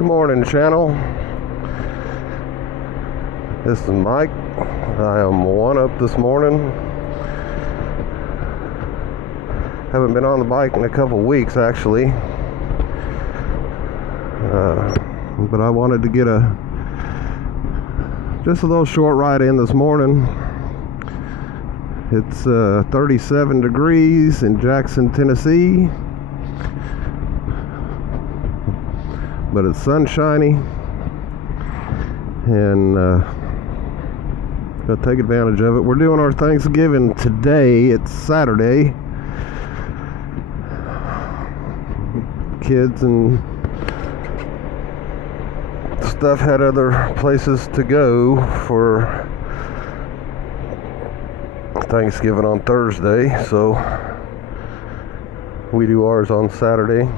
Good morning, channel. This is Mike. I am one up this morning. Haven't been on the bike in a couple weeks, actually. But I wanted to get just a little short ride in this morning. It's 37 degrees in Jackson, Tennessee. But it's sunshiny, and gotta take advantage of it. We're doing our Thanksgiving today. It's Saturday. Kids and stuff had other places to go for Thanksgiving on Thursday, so we do ours on Saturday.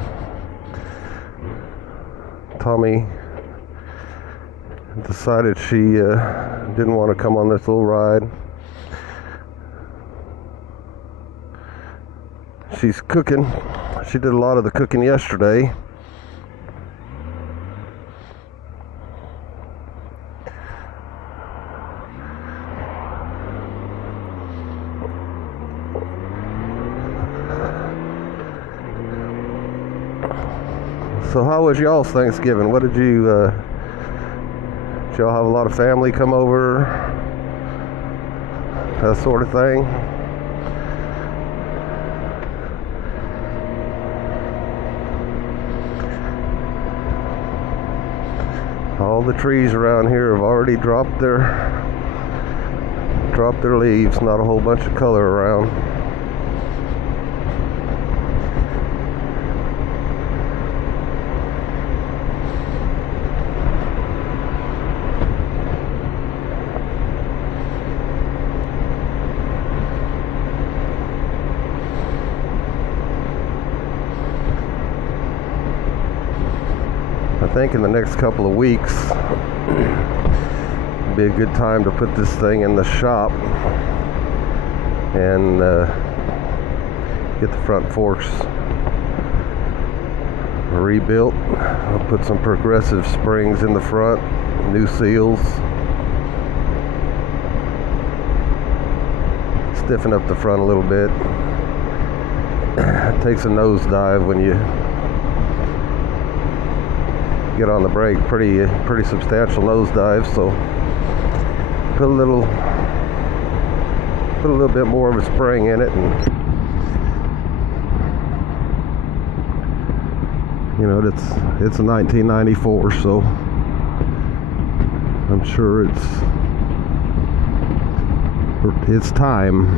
Tommy decided she didn't want to come on this little ride. She's cooking. She did a lot of the cooking yesterday. So how was y'all's Thanksgiving? What did you, did y'all have a lot of family come over? That sort of thing? All the trees around here have already dropped their leaves. Not a whole bunch of color around. I think in the next couple of weeks it'd be a good time to put this thing in the shop and get the front forks rebuilt. I'll put some progressive springs in the front, new seals, stiffen up the front a little bit. It takes a nosedive when you get on the brake, pretty substantial nosedive, so put a little bit more of a spring in it, and you know, it's a 1994, so I'm sure it's time.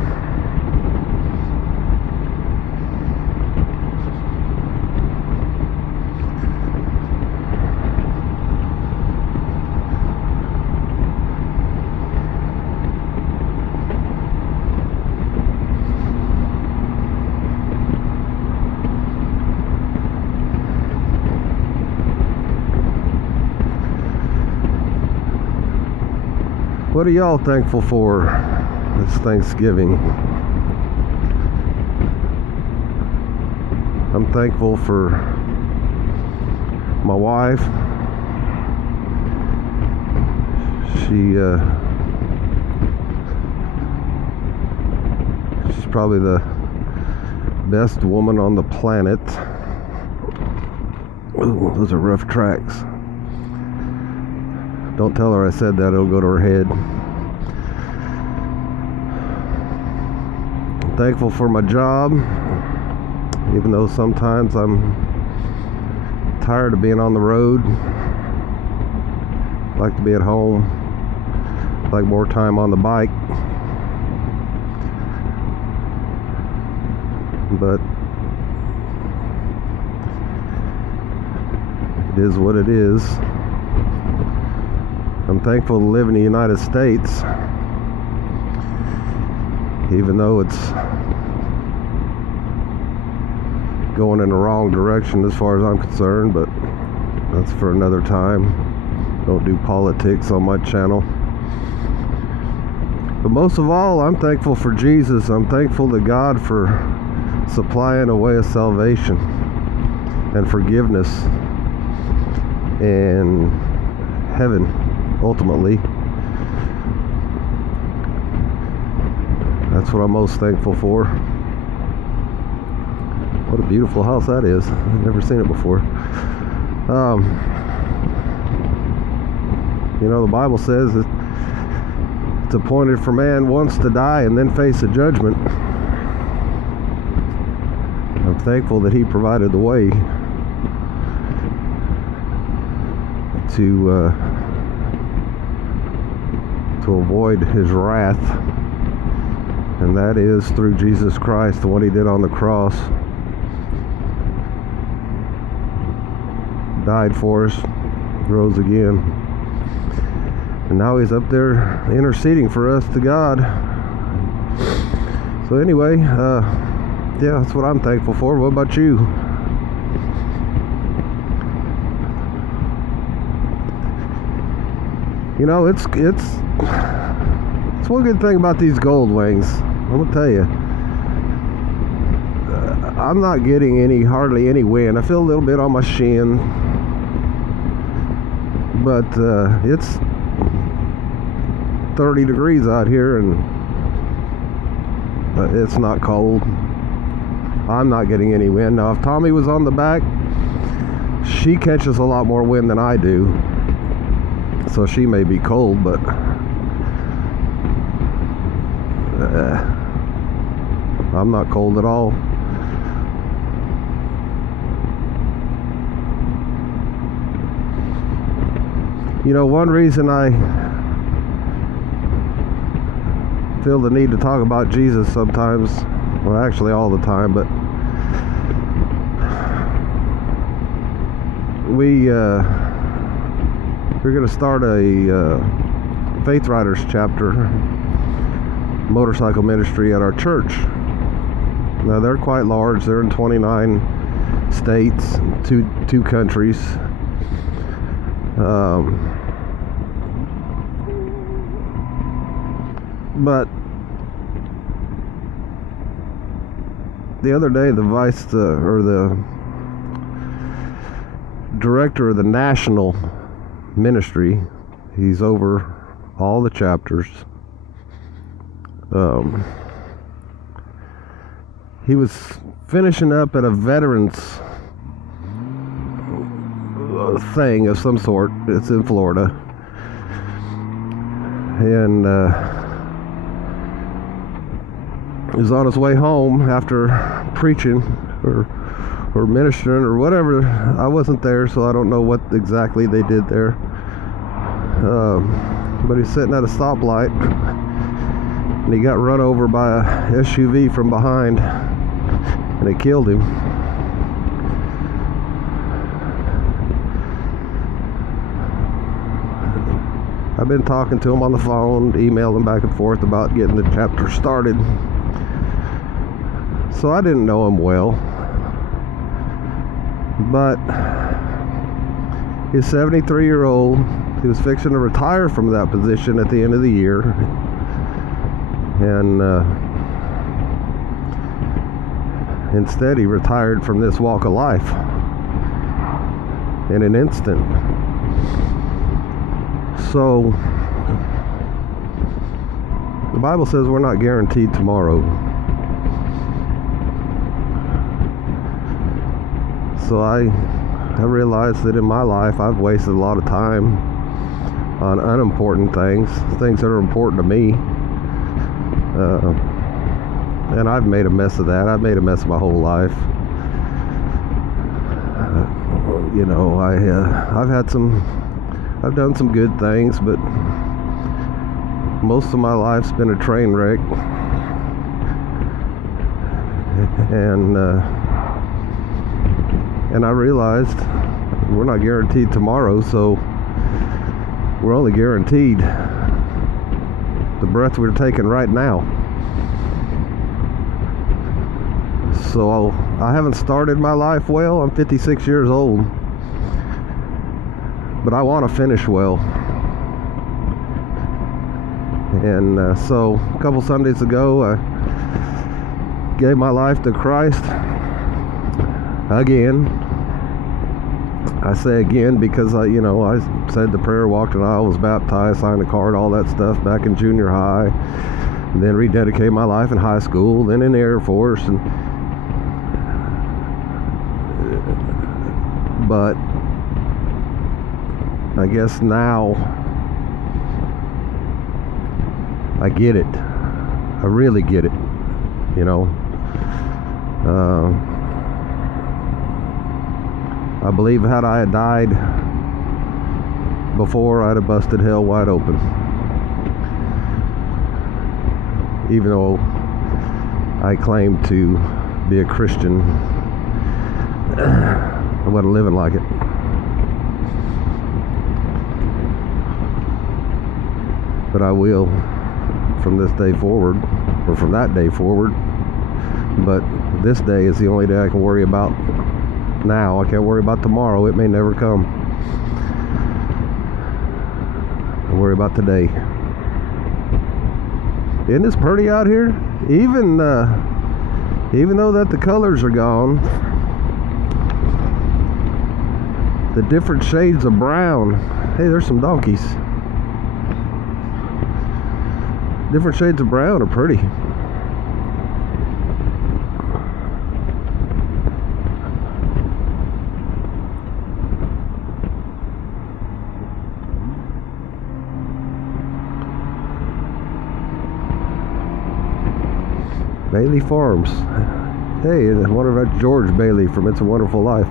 What are y'all thankful for this Thanksgiving? I'm thankful for my wife. She's probably the best woman on the planet. Ooh, those are rough tracks. Don't tell her I said that, it'll go to her head. I'm thankful for my job, even though sometimes I'm tired of being on the road. Like to be at home. Like more time on the bike. But it is what it is. I'm thankful to live in the United States, even though it's going in the wrong direction as far as I'm concerned, but that's for another time. Don't do politics on my channel. But most of all, I'm thankful for Jesus. I'm thankful to God for supplying a way of salvation and forgiveness and heaven, ultimately. That's what I'm most thankful for. What a beautiful house that is. I've never seen it before. You know, the Bible says that it's appointed for man once to die and then face a judgment. I'm thankful that He provided the way to avoid His wrath, and that is through Jesus Christ and what He did on the cross. Died for us, rose again, and now He's up there interceding for us to God. So anyway, yeah, that's what I'm thankful for. What about you? You know, it's one good thing about these gold wings. I'm gonna tell you, I'm not getting hardly any wind. I feel a little bit on my shin, but it's 30 degrees out here, and it's not cold. I'm not getting any wind. Now, if Tommy was on the back, she catches a lot more wind than I do, so she may be cold, but I'm not cold at all. You know, one reason I feel the need to talk about Jesus sometimes, well, actually all the time, but we're going to start a Faith Riders chapter, motorcycle ministry at our church. Now, they're quite large. They're in 29 states, two countries. But the other day, the director of the national ministry, he's over all the chapters. He was finishing up at a veterans thing of some sort. It's in Florida, and he was on his way home after preaching or ministering or whatever. I wasn't there, so I don't know what exactly they did there. But he's sitting at a stoplight, and he got run over by a SUV from behind, and it killed him. I've been talking to him on the phone, emailing back and forth about getting the chapter started. So I didn't know him well, but he's 73-year-old. He was fixing to retire from that position at the end of the year, and instead he retired from this walk of life in an instant. So the Bible says we're not guaranteed tomorrow. So I realized that in my life I've wasted a lot of time on unimportant things that are important to me, and I've made a mess of that. I've made a mess of my whole life. You know, I've done some good things, but most of my life's been a train wreck. And I realized we're not guaranteed tomorrow, so we're only guaranteed the breath we're taking right now. So I haven't started my life well. I'm 56 years old, but I want to finish well. And so a couple Sundays ago, I gave my life to Christ again. I say again because I said the prayer, walked an aisle, was baptized, signed a card, all that stuff back in junior high, and then rededicated my life in high school, then in the Air Force, but I guess now I get it. I really get it, you know. I believe had I died before, I'd have busted hell wide open. Even though I claim to be a Christian, I wasn't living like it. But I will from this day forward, or from that day forward. But this day is the only day I can worry about now. I can't worry about tomorrow. It may never come. I worry about today. Isn't this pretty out here? Even though that the colors are gone, the different shades of brown. Hey, there's some donkeys. Different shades of brown are pretty. Bailey Farms. Hey, I wonder if that's George Bailey from It's a Wonderful Life.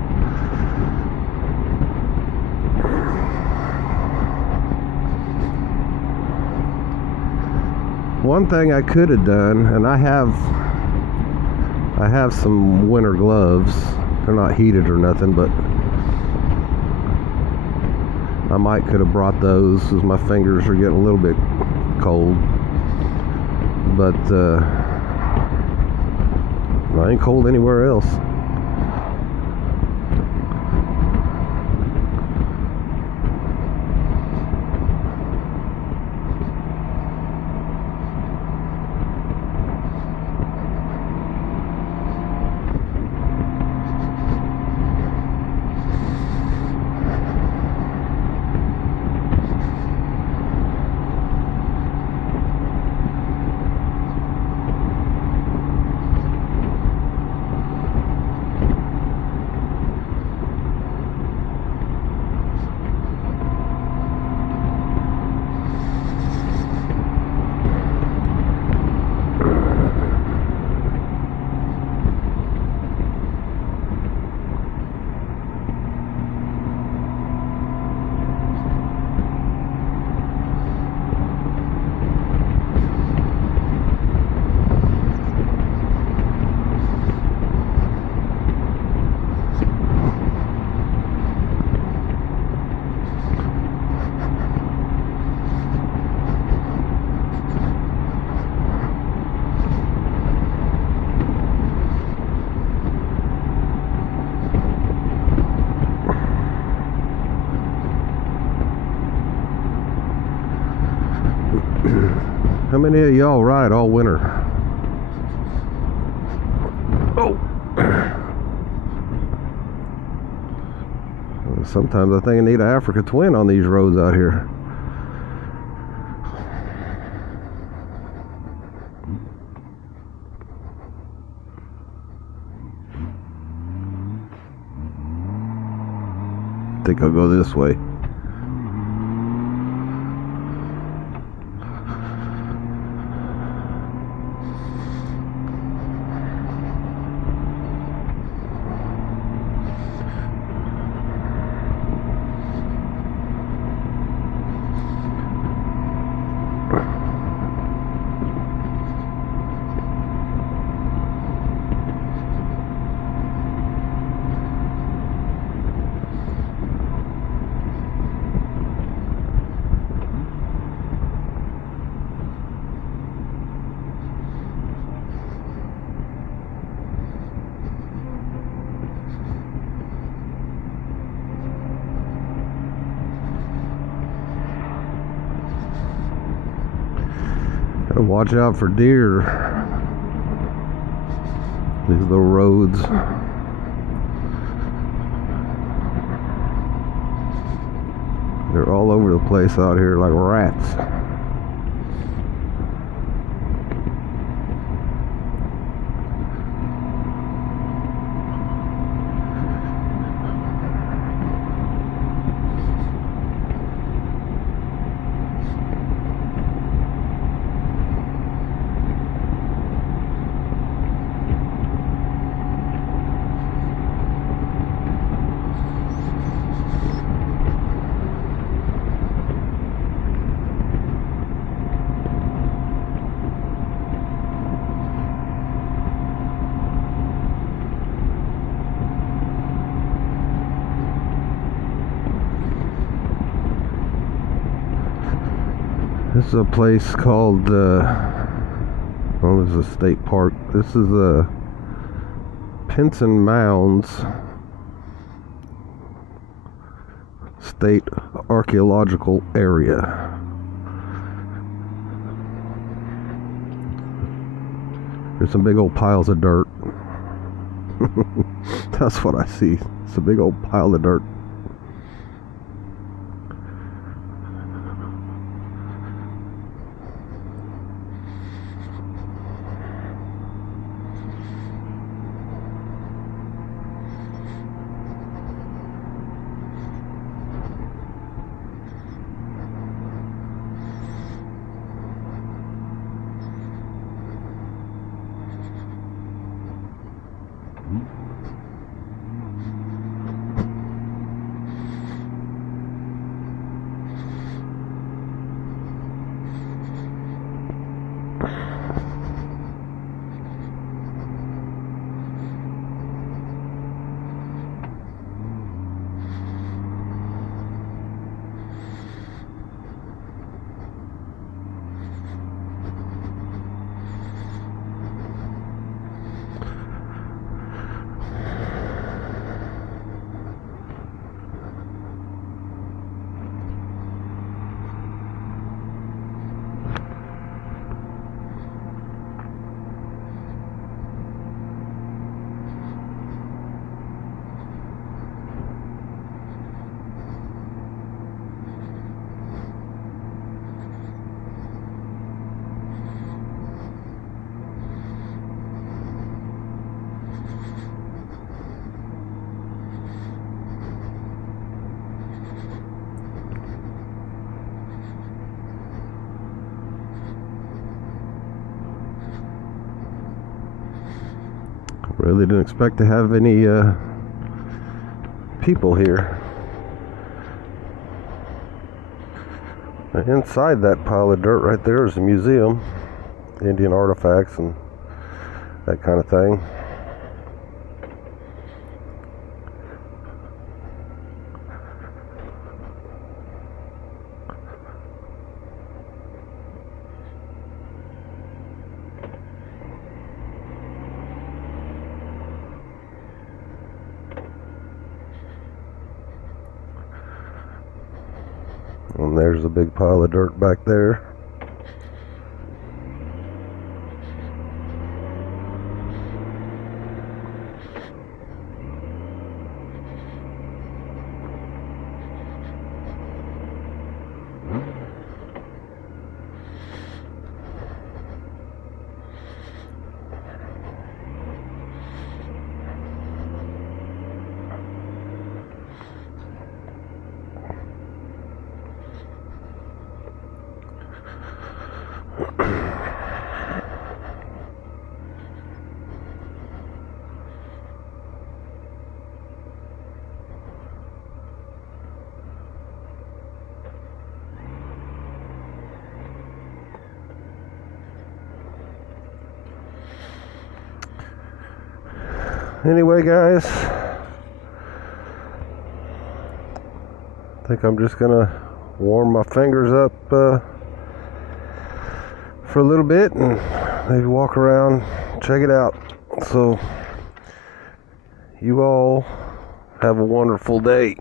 One thing I could have done, and I have some winter gloves. They're not heated or nothing, but I might could have brought those, as my fingers are getting a little bit cold. But I ain't cold anywhere else. How many of y'all ride all winter? Oh! Sometimes I think I need an Africa Twin on these roads out here. I think I'll go this way. Gotta watch out for deer. These are the roads. They're all over the place out here like rats. This is a place called, well, this is a state park. This is a Pinson Mounds State Archaeological Area. There's some big old piles of dirt. That's what I see. It's a big old pile of dirt. Really didn't expect to have any people here. Inside that pile of dirt right there is a museum, Indian artifacts and that kind of thing. And there's a big pile of dirt back there. Anyway, guys, I think I'm just gonna warm my fingers up for a little bit and maybe walk around, check it out. So you all have a wonderful day.